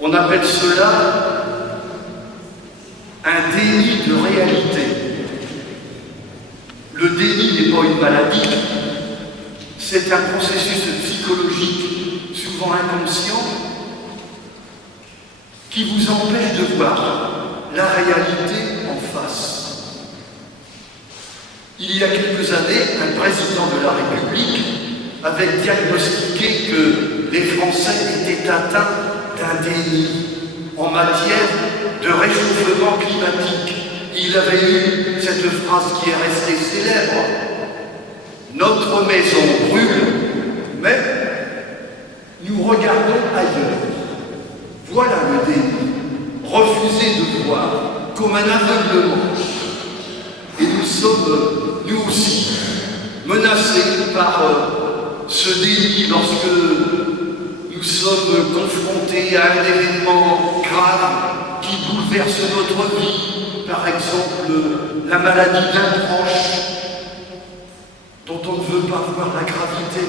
On appelle cela un déni de réalité. Le déni n'est pas une maladie, c'est un processus psychologique, souvent inconscient, qui vous empêche de voir la réalité en face. Il y a quelques années, un président de la République avait diagnostiqué que les Français étaient atteints d'un déni en matière de réchauffement climatique. Il avait eu cette phrase qui est restée célèbre: notre maison brûle, mais nous regardons ailleurs. Voilà le déni. Refuser de voir comme un aveuglement. Et nous sommes, nous aussi, menacés par ce déni lorsque nous sommes confrontés à un événement grave qui bouleverse notre vie. Par exemple, la maladie d'un proche dont on ne veut pas voir la gravité.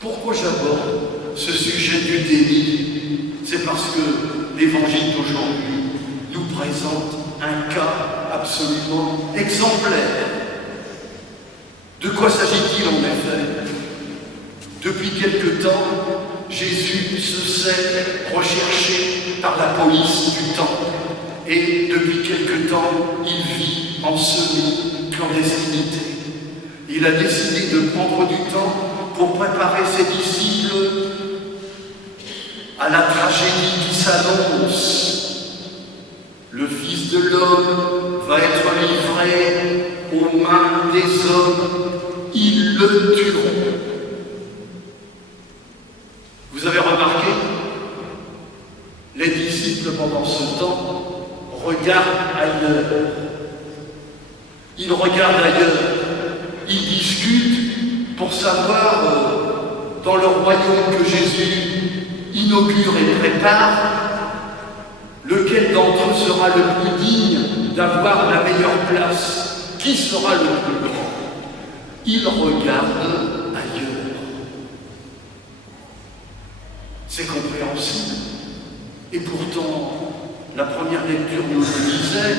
Pourquoi j'aborde ce sujet du déni? C'est parce que l'Évangile d'aujourd'hui nous présente un cas absolument exemplaire. De quoi s'agit-il en effet? Depuis quelque temps, Jésus se sait recherché par la police du temple. Et depuis quelque temps, il vit en semi-clandestinité. Il a décidé de prendre du temps pour préparer ses disciples à la tragédie qui s'annonce. Le Fils de l'homme va être livré aux mains des hommes. Ils le tueront. Vous avez remarqué? Les disciples, pendant ce temps, regardent ailleurs. Ils regardent ailleurs. Ils discutent pour savoir, dans le royaume que Jésus inaugure et prépare, lequel d'entre eux sera le plus digne d'avoir la meilleure place? Qui sera le plus grand? Ils regardent ailleurs. C'est compréhensible. Et pourtant, la première lecture nous le disait,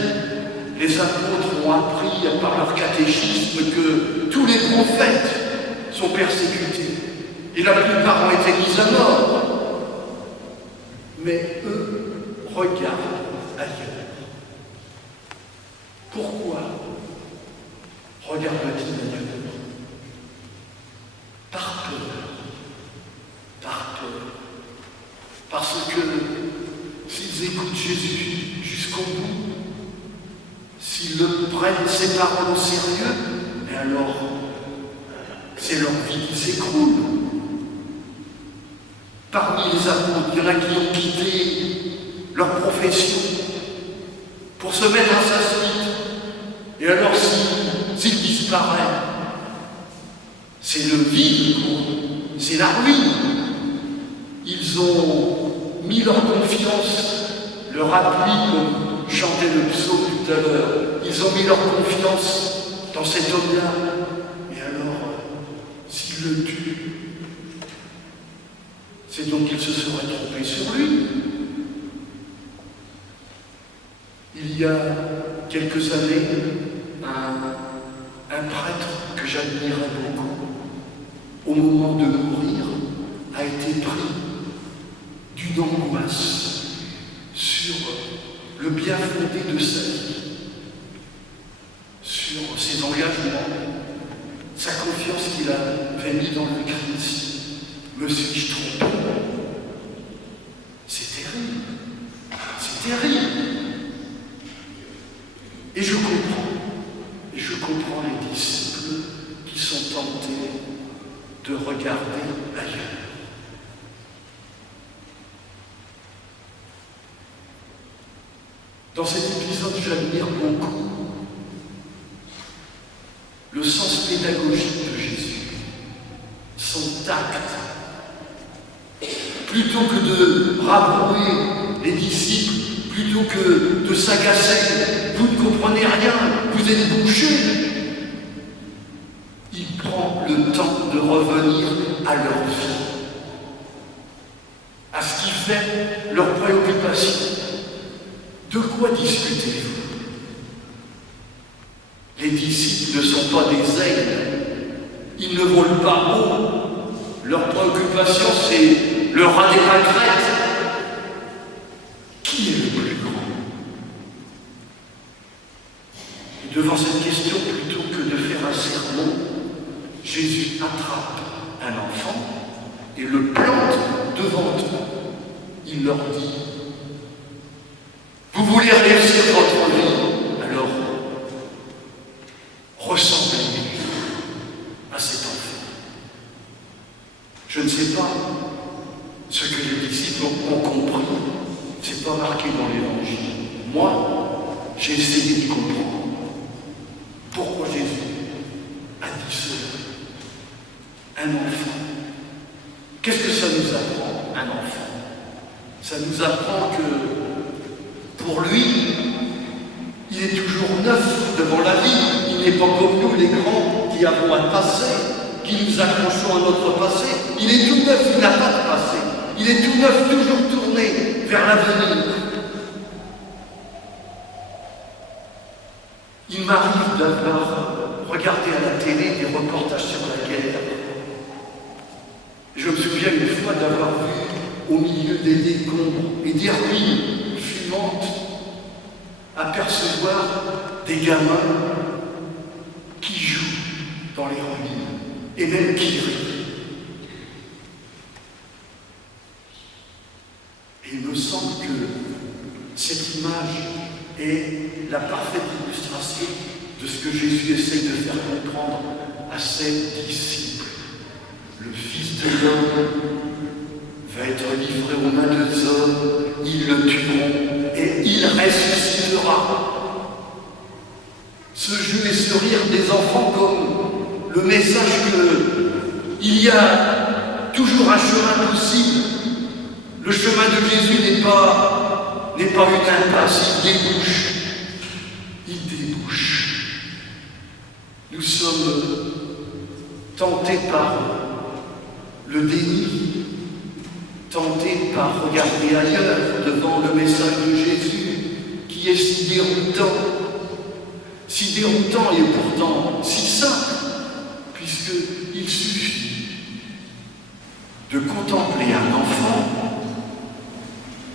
les apôtres ont appris par leur catéchisme que tous les prophètes sont persécutés et la plupart ont été mis à mort. Mais eux regardent ailleurs. Pourquoi regardent-ils ailleurs? Par peur. Par peur. Parce que s'ils écoutent Jésus jusqu'au bout, s'ils prennent ses paroles au sérieux, et alors c'est leur vie qui s'écroule. Parmi les apôtres, il y en a qui ont quitté leur profession pour se mettre à sa suite. Et alors s'il disparaît, c'est le vide pour eux, c'est la ruine. Ils ont mis leur confiance, leur appui, comme chantait le psaume tout à l'heure, ils ont mis leur confiance dans cet homme-là. Et alors, s'ils le tuent, c'est donc qu'ils se seraient trompés sur lui. Il y a quelques années, un prêtre que j'admirais beaucoup, au moment de mourir, a été pris d'une angoisse sur le bien fondé de sa vie, sur ses engagements, sa confiance qu'il avait mis dans le Christ. Me suis-je trompé? C'est terrible. C'est terrible. Et je comprends les disciples qui sont tentés de regarder ailleurs. Dans cet épisode, j'admire beaucoup le sens pédagogique de Jésus, son tact. Plutôt que de rabrouer les disciples, plutôt que de s'agacer, vous ne comprenez rien, vous êtes bouchés, il prend le temps de revenir à leur vie, à ce qui fait leur préoccupation. De quoi discutez-vous? Les disciples ne sont pas des aigles, ils ne volent pas haut. Leur préoccupation, c'est le rat des pâquerettes. Qui est le plus grand? Et devant cette question, plutôt que de faire un sermon, Jésus attrape un enfant et le plante devant eux. Il leur dit: vous voulez réussir votre vie, alors ressemblez à cet enfant. Je ne sais pas ce que les disciples ont compris. C'est pas marqué dans l'Évangile. Moi, j'ai essayé de comprendre pourquoi Jésus a dit cela. Un enfant. Qu'est-ce que ça nous apprend, un enfant? Ça nous apprend que pour lui, il est toujours neuf devant la vie. Il n'est pas comme nous, les grands, qui avons un passé, qui nous accrochons à notre passé. Il est tout neuf, il n'a pas de passé. Il est tout neuf, toujours tourné vers l'avenir. Il m'arrive d'avoir regardé à la télé des reportages sur la guerre. Je me souviens une fois d'avoir vu au milieu des décombres et des ruines fumantes apercevoir des gamins qui jouent dans les ruines et même qui rient. Et il me semble que cette image est la parfaite illustration de ce que Jésus essaye de faire comprendre à ses disciples. Le Fils de l'homme va être livré aux mains des hommes, ils le tueront et il ressuscitera. Ce jeu et ce rire des enfants comme le message qu'il y a toujours un chemin possible. Le chemin de Jésus n'est pas une impasse, il débouche. Il débouche. Nous sommes tentés par le déni, tentés par regarder ailleurs devant le message de Jésus qui est si déroutant et pourtant si simple, puisqu'il suffit de contempler un enfant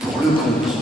pour le comprendre.